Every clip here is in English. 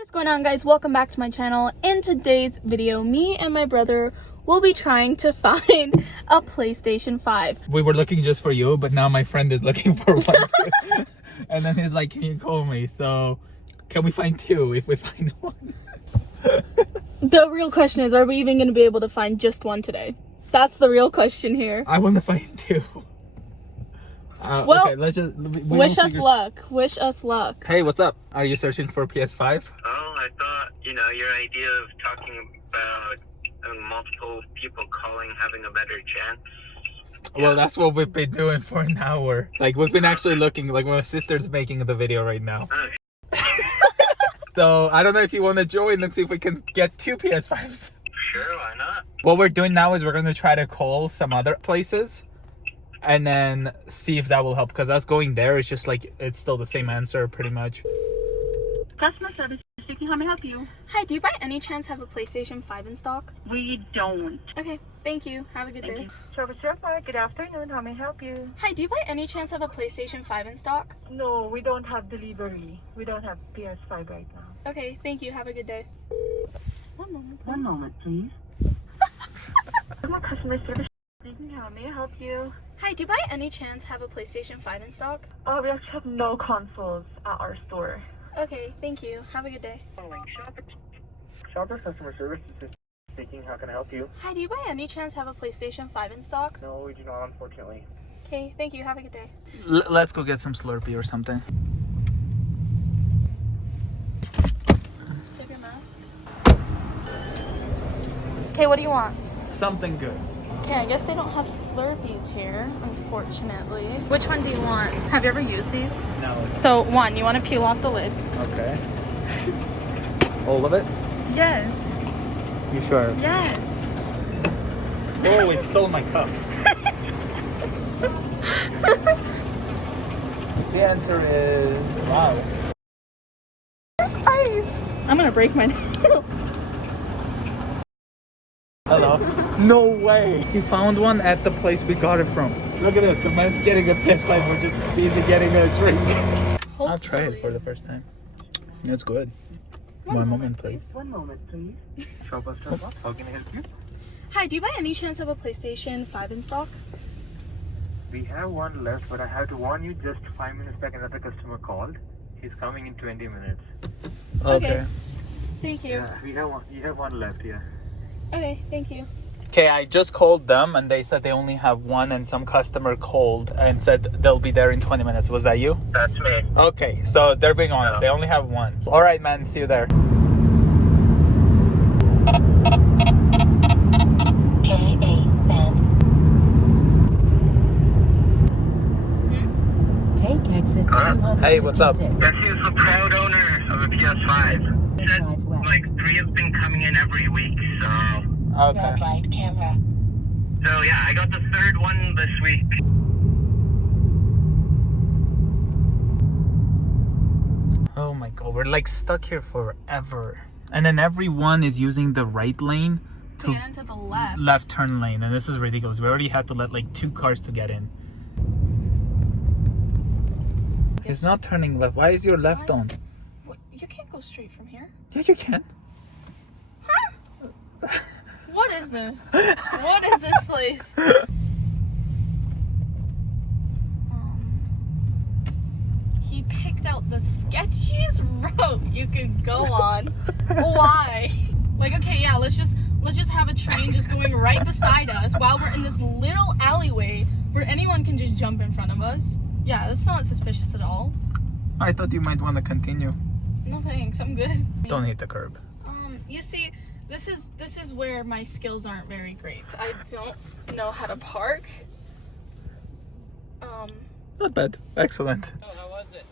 What is going on, guys? Welcome back to my channel. In today's video, me and my brother will be trying to find a PlayStation 5. We were looking just for you, but now my friend is looking for one too. And then he's like, can you call me? So can we find two if we find one? The real question is, are we even going to be able to find just one today? That's the real question here. I want to find two. Well, okay, let's just wish us luck. Wish us luck. Hey, what's up? Are you searching for PS5? Oh, I thought, your idea of talking about multiple people calling having a better chance. Well, that's what we've been doing for an hour. Like, we've been actually looking, like my sister's making the video right now. So, I don't know if you want to join and see if we can get two PS5s. Sure, why not? What we're doing now is we're going to try to call some other places and then see if that will help, because us going there is just like, it's still the same answer pretty much. Customer service speaking, how may I help you? Hi, do you by any chance have a PlayStation 5 in stock? We don't. Okay, thank you. Have a good day. Service Report, good afternoon, how may I help you? Hi, do you by any chance have a PlayStation 5 in stock? No, we don't have delivery. We don't have PS5 right now. Okay, thank you. Have a good day. One moment, please. One moment, please. Customer service speaking, how may I help you? Hi, do you by any chance have a PlayStation 5 in stock? We actually have no consoles at our store. Okay, thank you. Have a good day. Shopper customer service speaking. How can I help you? Hi, do you by any chance have a PlayStation 5 in stock? No, we do not, unfortunately. Okay, thank you. Have a good day. Let's go get some Slurpee or something. Take your mask. Okay, what do you want? Something good. Okay, I guess they don't have Slurpees here, unfortunately. Which one do you want? Have you ever used these? No. So, one, you want to peel off the lid. Okay. All of it? Yes. You sure? Yes. Oh, it stole my cup. The answer is wow. There's ice. I'm gonna break my nail. Hello. No way. He found one at the place we got it from. Look at this. The man's getting a PS5. We're just busy getting a drink. I'll try it for the first time. It's good. One moment, please. One moment, please. Shopper, how can I help you? Hi, do you by any chance have a PlayStation 5 in stock? We have one left, but I have to warn you, just 5 minutes back another customer called. He's coming in 20 minutes. Okay. Thank you. Yeah, we have one left, yeah. Okay, thank you. Okay, I just called them and they said they only have one, and some customer called and said they'll be there in 20 minutes. Was that you? That's me. Okay, so they're being honest. They only have one. All right, man. See you there. Take exit 256. Hey, what's up? Yes, he's the proud owner of a PS5. He said, like, 3 have been coming in every week, so... Okay. So, yeah, I got the 3rd one this week. Oh my god, we're like stuck here forever. And then everyone is using the right lane to And to the left. left turn lane, and this is ridiculous. We already had to let like 2 cars to get in. He's not turning left. Why is your left on? What? You can't go straight from here. Yeah, you can. What is this? What is this place? He picked out the sketchiest route you could go on. Why? Like, okay, yeah, let's just have a train just going right beside us while we're in this little alleyway where anyone can just jump in front of us. Yeah, that's not suspicious at all. I thought you might want to continue. No thanks, I'm good. Don't hit the curb. You see, this is where my skills aren't very great. I don't know how to park. Not bad. Excellent. Oh, how was it?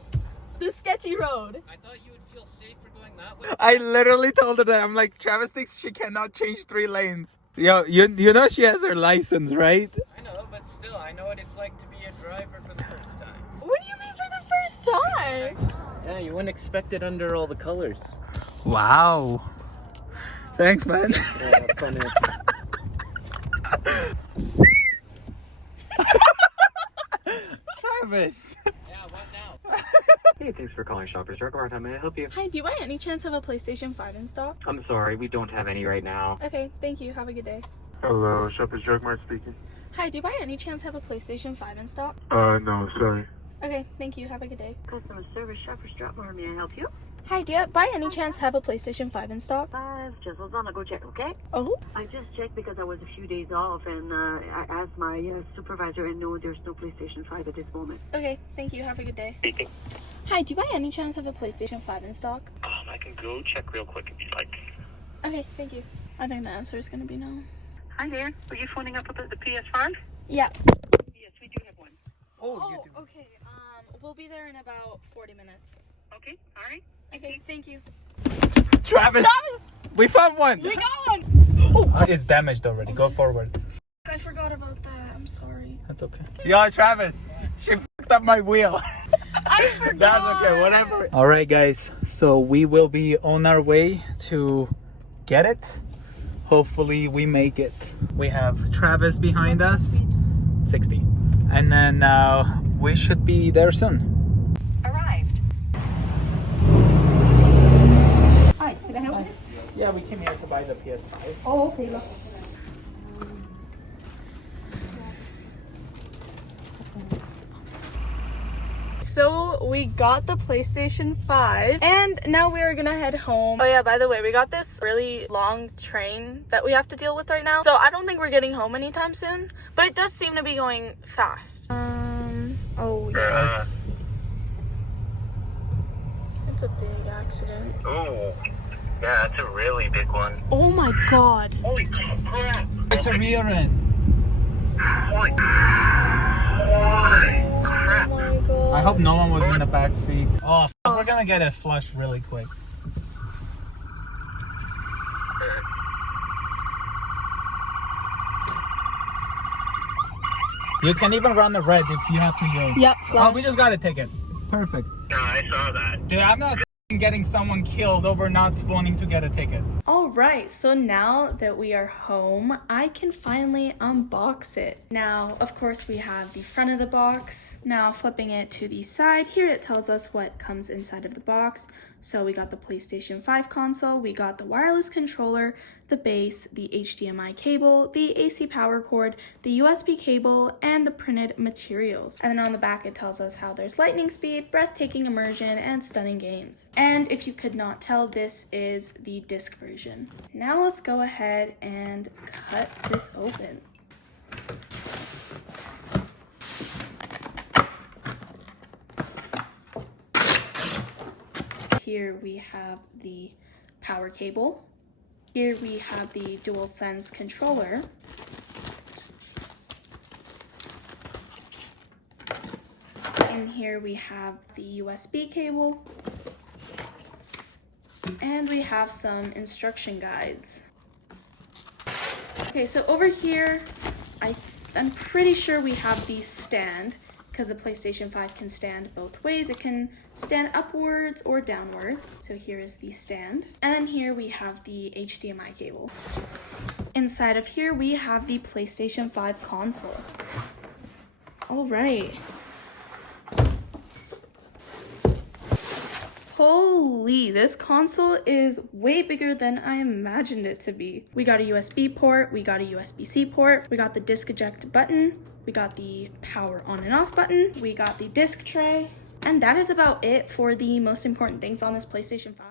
The sketchy road. I thought you would feel safer going that way. I literally told her that. I'm like, Travis thinks she cannot change 3 lanes. Yo, you know she has her license, right? I know, but still, I know what it's like to be a driver for the first time. What do you mean for the first time? Yeah, you wouldn't expect it under all the colors. Wow. Thanks, man. Yeah, funny. Travis. Yeah, what now? Hey, thanks for calling Shoppers Drug Mart. How may I help you? Hi, do you by any chance have a PlayStation 5 in stock? I'm sorry, we don't have any right now. Okay, thank you. Have a good day. Hello, Shoppers Drug Mart speaking. Hi, do you by any chance have a PlayStation 5 in stock? No, sorry. Okay, thank you. Have a good day. Customer service, Shoppers Drop Mart. May I help you? Hi, do you by any chance have a PlayStation 5 in stock? Just hold on. I'll go check, okay? Oh? I just checked because I was a few days off, and I asked my supervisor, and no, there's no PlayStation 5 at this moment. Okay, thank you. Have a good day. Speaking. Hi, do you by any chance have a PlayStation 5 in stock? I can go check real quick if you like. Okay, thank you. I think the answer is gonna be no. Hi there. Were you phoning up about the PS5? Yeah. Yes, we do have one. Oh, you do. Okay. We'll be there in about 40 minutes. Okay, all right. Okay, thank you. Travis! We found one! We got one! It's damaged already. Go forward. I forgot about that. I'm sorry. That's okay. Yo, Travis! She fucked up my wheel. I forgot. That's okay, whatever. Alright, guys. So we will be on our way to get it. Hopefully, we make it. We have Travis behind us. 60. And then we should be there soon. Arrived. Hi, can I help you? Yeah, we came here to buy the PS5. Oh, okay, look. So we got the PlayStation 5 and now we are gonna head home. Oh yeah, by the way, we got this really long train that we have to deal with right now. So I don't think we're getting home anytime soon, but it does seem to be going fast. Oh yeah. It's a big accident. Oh, yeah, that's a really big one. Oh my god. Holy crap! It's a rear end. Holy crap! Oh my god. I hope no one was in the back seat. Oh, we're gonna get it flushed really quick. You can even run the red if you have to use. Yep, Oh, we just got a ticket. Perfect. Yeah, I saw that. Dude, I'm not getting someone killed over not wanting to get a ticket. Alright, so now that we are home, I can finally unbox it. Now, of course, we have the front of the box. Now, flipping it to the side, here it tells us what comes inside of the box. So we got the PlayStation 5 console, we got the wireless controller, the base, the HDMI cable, the AC power cord, the USB cable, and the printed materials. And then on the back, it tells us how there's lightning speed, breathtaking immersion, and stunning games. And if you could not tell, this is the disc version. Now let's go ahead and cut this open. Here we have the power cable. Here we have the DualSense controller. And here we have the USB cable. And we have some instruction guides. Okay, so over here, I'm pretty sure we have the stand, because the PlayStation 5 can stand both ways. It can stand upwards or downwards. So here is the stand. And then here we have the HDMI cable. Inside of here, we have the PlayStation 5 console. All right. Holy, this console is way bigger than I imagined it to be. We got a USB port, we got a USB-C port, we got the disc eject button, we got the power on and off button, we got the disc tray, and that is about it for the most important things on this PlayStation 5.